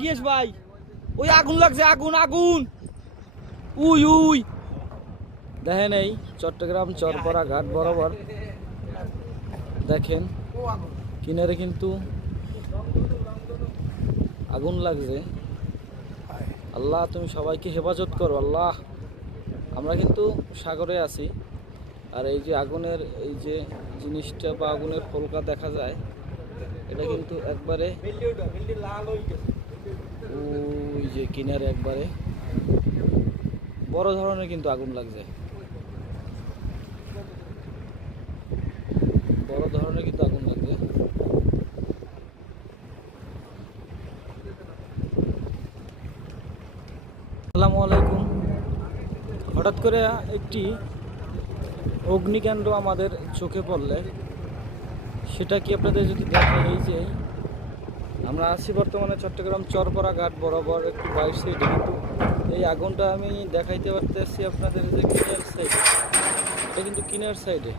গিয়েস ভাই, ওই আগুন লাগছে, আগুন আগুন। উই উই দেখেন, এই চট্টগ্রাম চরপাড়া ঘাট বরাবর দেখেন কিনারে কিন্তু আগুন লাগছে। আল্লাহ তুমি সবাইকে হেফাজত করো আল্লাহ। আমরা কিন্তু সাগরে আছি, আর এই যে আগুনের এই যে জিনিসটা বা আগুনের ফলকা দেখা যায়, এটা কিন্তু একবারে ওই যে কিনারে একবারে বড় ধরনের কিন্তু আগুন লাগছে, বড় ধরনের কিন্তু আগুন লাগছে। আসসালামু আলাইকুম। হঠাৎ করে একটি অগ্নিকাণ্ড আমাদের চোখে পড়লে সেটা কি আপনাদের যদি দেখে, এই যে আমরা আছি বর্তমানে চট্টগ্রাম চরপাড়া ঘাট বরাবর একটু বাইর সাইডে, কিন্তু এই আগুনটা আমি দেখাইতে পারতেছি আপনাদের যে কিনার সাইডে, এটা কিন্তু কিনার সাইডে।